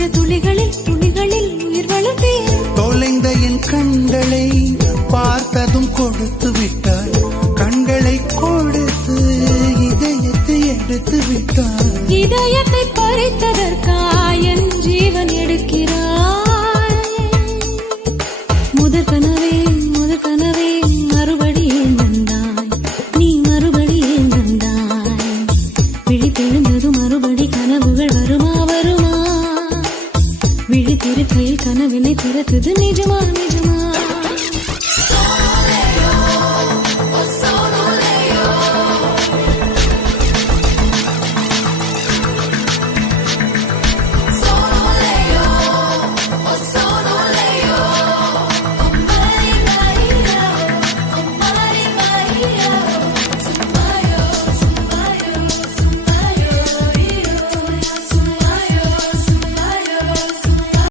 என்ற துளிகளில் துளிகளில் உயிர் வளர்த்தேன். தொலைந்த என் கண்களை பார்த்ததும் கொடுத்து விட்டாய். கண்களை கொடுத்து இதயத்தை எடுத்து விட்டாய். இதயத்தை பறித்ததற்காய் என் ஜீவன் எடுக்கிறாய். முதற் கனவே மறுபடியும் வந்தாய். நீ மறுபடியும் வந்தாய். விழித்தெழுந்தது மறுபடி கனவுகள் வருமா வருமா? விழித்திருக்கையில் கனவினை துரத்துது நிஜமா நிஜமா?